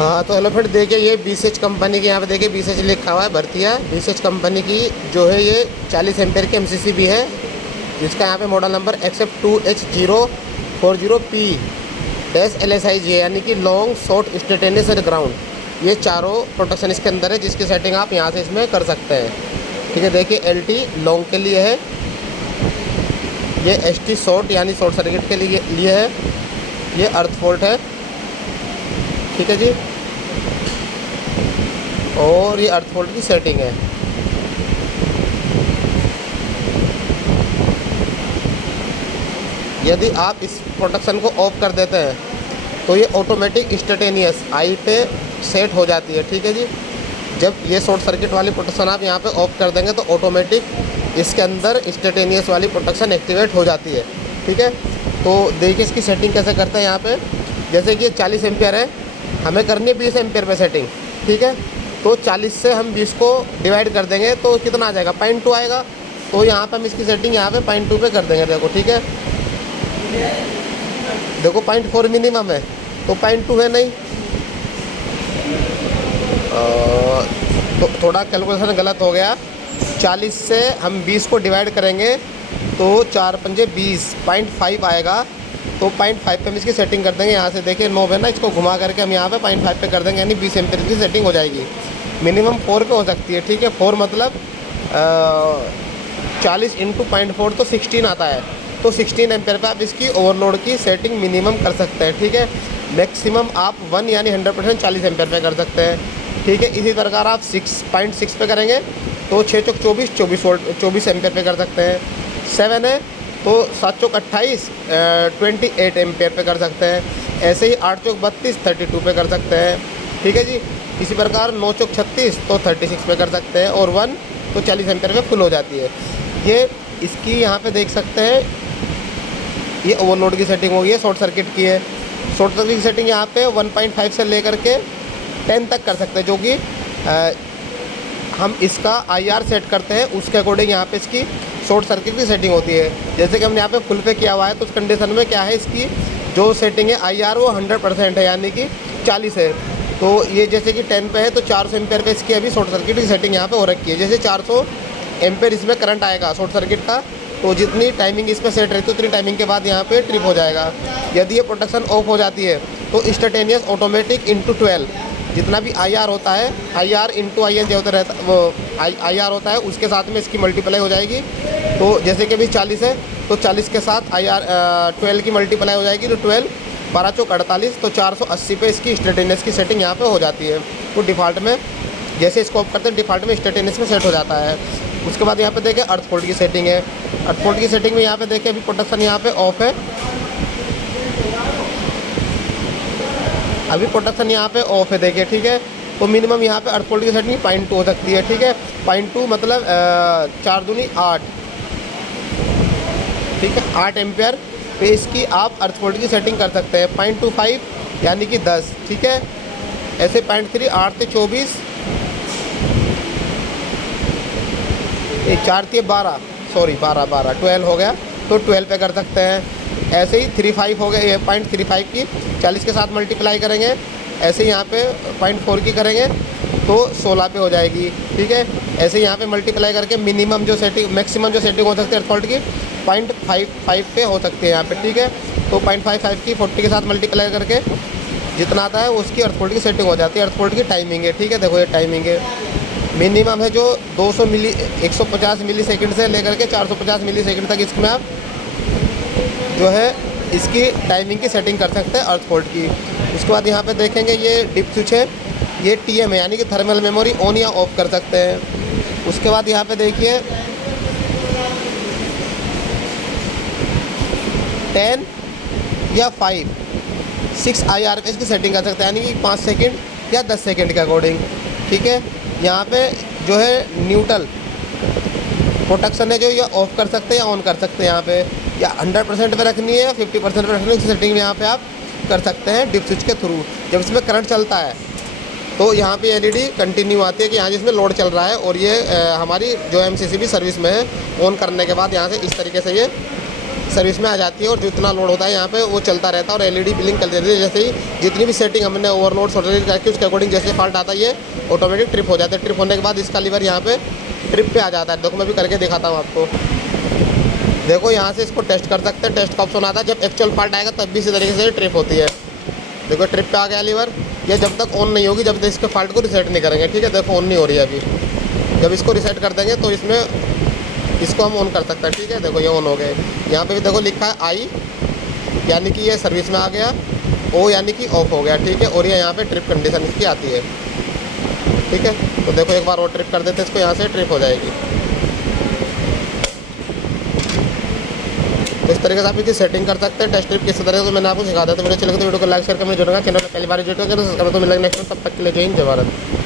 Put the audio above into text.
हाँ तो hello friend, देखिए ये BCH कंपनी की यहाँ पे देखिए BCH लिखा हुआ है भरतिया। BCH कंपनी की जो है ये 40 एम्पेयर की MCC भी है, जिसका यहाँ पे मॉडल नंबर XF2H040P-LSIG है, यानी कि लॉन्ग शॉर्ट इंस्टेंटेनियस और ग्राउंड। ये चारों प्रोटेक्शन इसके अंदर है, जिसकी सेटिंग आप यहाँ से इसमें कर सकते हैं। ठीक है, देखिए LT लॉन्ग के लिए है, ये ST शॉर्ट यानी शॉर्ट सर्किट के लिए है, ये अर्थ फॉल्ट है। ठीक है जी, और ये अर्थ फॉल्ट की सेटिंग है। यदि आप इस प्रोटेक्शन को ऑफ कर देते हैं तो ये ऑटोमेटिक इंस्टेंटेनियस आई पे सेट हो जाती है। ठीक है जी, जब ये शॉर्ट सर्किट वाली प्रोटेक्शन आप यहाँ पे ऑफ कर देंगे तो ऑटोमेटिक इसके अंदर इंस्टेंटेनियस वाली प्रोटेक्शन एक्टिवेट हो जाती है। ठीक है, तो देखिए इसकी सेटिंग कैसे करते हैं। यहाँ पे जैसे कि 40 एम्पियर है, हमें करनी है 20 एम्पियर पे सेटिंग। ठीक है, तो 40 से हम 20 को डिवाइड कर देंगे तो कितना आ जाएगा, 0.2 आएगा। तो यहाँ पे हम इसकी सेटिंग यहाँ पे 0.2 पे कर देंगे। देखो ठीक है, देखो 0.4 मिनिमम है तो 0.2 है नहीं, तो थोड़ा कैलकुलेशन गलत हो गया। 40 से हम 20 को डिवाइड करेंगे तो 4 पंजे 20, 0.5 आएगा। तो 0.5 पे हम इसकी सेटिंग कर देंगे। यहाँ से देखिए 9 है ना, इसको घुमा करके हम यहाँ पे 0.5 पे कर देंगे, यानी 20 एम्पियर की सेटिंग हो जाएगी। मिनिमम 4 पे हो सकती है। ठीक है, 4 मतलब 40 इंटू 0.4 तो 16 आता है। तो 16 एम्पियर पे आप इसकी ओवरलोड की सेटिंग मिनिमम कर सकते हैं। ठीक है, मैक्सिमम आप 1 यानी 100% 40 एम्पियर पे कर सकते हैं। ठीक है, इसी प्रकार आप 6.6 पे करेंगे तो 6 चौक 24, 24 एम्पियर पे कर सकते हैं। 7 है तो 7 चौक 28, 28 एम्पियर पे कर सकते हैं। ऐसे ही 8 चौक 32, 32 पे कर सकते हैं। ठीक है जी, इसी प्रकार 9 चौक 36 तो 36 पे कर सकते हैं, और 1 तो 40 एम्पियर पे फुल हो जाती है। ये इसकी यहाँ पे देख सकते हैं, ये ओवरलोड की सेटिंग होगी, शॉर्ट सर्किट की है। शॉर्ट सर्किट की सेटिंग यहाँ पे 1.5 से लेकर के 10 तक कर सकते हैं, जो कि हम इसका IR सेट करते हैं, उसके अकॉर्डिंग यहाँ पे इसकी शॉर्ट सर्किट की सेटिंग होती है। जैसे कि हमने यहाँ पे फुल पे किया हुआ है, तो उस कंडीशन में क्या है, इसकी जो सेटिंग है IR वो 100% है, यानी कि 40 है। तो ये जैसे कि 10 पे है तो 400 एम्पेयर पे इसकी अभी शॉर्ट सर्किट की सेटिंग यहाँ पे हो रखी है। जैसे 400 एम्पेयर इसमें करंट आएगा शॉर्ट सर्किट का, तो जितनी टाइमिंग इस पर सेट रहती है उतनी टाइमिंग के बाद यहाँ पे ट्रिप हो जाएगा। यदि ये प्रोटेक्शन ऑफ हो जाती है तो इंस्टेंटेनियस ऑटोमेटिक इंटू 12 जितना भी IR होता है, IR इंटू IN जो होता रहता वो IR होता है, उसके साथ में इसकी मल्टीप्लाई हो जाएगी। तो जैसे कि अभी 40 है तो 40 के साथ IR 12 की मल्टीप्लाई हो जाएगी, तो 12 12 चौक 48, तो 480 पे इसकी इंस्टेंटेनियस की सेटिंग यहाँ पे हो जाती है। तो डिफ़ॉल्ट में जैसे इसको ऑफ करते हैं डिफ़ॉल्ट में इंस्टेंटेनियस में सेट हो जाता है। उसके बाद यहाँ पे देखें अर्थ फॉल्ट की सेटिंग है। अर्थ फॉल्ट की सेटिंग में यहाँ पे देखें अभी प्रोटेक्शन यहाँ पे ऑफ है, अभी प्रोटेक्शन यहाँ पे ऑफ है, देखिए ठीक है। तो मिनिमम यहाँ पे अर्थ फॉल्ट की सेटिंग 0.2 हो सकती है। ठीक है, 0.2 मतलब 4 दूनी 8, ठीक है, 8 एम्पियर पे इसकी आप अर्थ फॉल्ट की सेटिंग कर सकते हैं। 0.25 यानी कि 10, ठीक है। ऐसे 0.3 8 से 24, 4 से 12, सॉरी 12 12 हो गया, तो 12 पे कर सकते हैं। ऐसे ही 35 हो गया, ये 0.35 की 40 के साथ मल्टीप्लाई करेंगे, ऐसे ही यहाँ पे 0.4 की करेंगे तो 16 पे हो जाएगी। ठीक है, ऐसे ही यहाँ पे मल्टीप्लाई करके मिनिमम जो सेटिंग मैक्सिमम जो सेटिंग हो सकती है अर्थ फॉल्ट की 0.55 पे हो सकती है यहाँ पे। ठीक है, तो 0.55 की 40 के साथ मल्टीप्लाई करके जितना आता है उसकी अर्थ फॉल्ट की सेटिंग हो जाती है। अर्थ फॉल्ट की टाइमिंग है, ठीक है, देखो ये टाइमिंग है, मिनिमम है जो 150 मिली सेकेंड से लेकर के 450 मिली सेकेंड तक इसमें आप जो है इसकी टाइमिंग की सेटिंग कर सकते हैं अर्थ फॉल्ट की। उसके बाद यहाँ पे देखेंगे ये डिप स्विच है, ये TM है, यानी कि थर्मल मेमोरी ऑन या ऑफ कर सकते हैं। उसके बाद यहाँ पे देखिए 10 या 5, 6 IR पे इसकी सेटिंग कर सकते हैं, यानी कि 5 सेकेंड या 10 सेकेंड के अकॉर्डिंग। ठीक है, यहाँ पे जो है न्यूट्रल प्रोटेक्शन है जो ये ऑफ कर सकते हैं या ऑन कर सकते हैं। यहाँ पे या 100% पे रखनी है या 50% पे रखनी है, उसकी सेटिंग में यहाँ पे आप कर सकते हैं डिप स्विच के थ्रू। जब इसमें करंट चलता है तो यहाँ पे LED कंटिन्यू आती है कि यहाँ जिसमें लोड चल रहा है, और ये हमारी जो MCC भी सर्विस में है, ऑन करने के बाद यहाँ से इस तरीके से ये सर्विस में आ जाती है और जितना लोड होता है यहाँ पे वो चलता रहता है और एलईडी ब्लिंक कर देती है। जैसे ही जितनी भी सेटिंग हमने ओवरलोड शॉर्टेज करके उसके अकॉर्डिंग जैसे फॉल्ट आता है ये ऑटोमेटिक ट्रिप हो जाता है। ट्रिप होने के बाद इसका लीवर यहाँ पे ट्रिप पे आ जाता है। देखो मैं भी करके दिखाता हूँ आपको। देखो यहाँ से इसको टेस्ट कर सकते हैं, टेस्ट का ऑप्शन आता है। जब एक्चुअल फॉल्ट आएगा तब भी इसी तरीके से ट्रिप होती है। देखो ट्रिप पे आ गया लीवर। ये जब तक ऑन नहीं होगी, जब तक इसके फॉल्ट को रिसेट नहीं करेंगे, ठीक है। देखो ऑन नहीं हो रही है अभी। जब इसको रिसेट कर देंगे तो इसमें इसको हम ऑन कर सकते हैं, ठीक है। देखो ये ऑन हो गए। यहाँ पे भी देखो लिखा है आई, यानी कि ये सर्विस में आ गया। ओ यानी कि ऑफ हो गया, ठीक है। और ये यहाँ पे ट्रिप कंडीशन इसकी आती है, ठीक है। तो देखो एक बार और ट्रिप कर देते हैं इसको, यहाँ से ट्रिप हो जाएगी। तो इस तरीके से आप इसकी सेटिंग कर सकते हैं। टेस्ट ट्रिप किस तरह से मैंने आपको सिखा दिया। तो वीडियो चलेगा तो वीडियो को लाइक शेयर करना, वीडियो को लाइक शेयर करके सब्सक्राइब तो मिलेगा नेक्स्ट, तब तक के लिए जय हिंद जय भारत।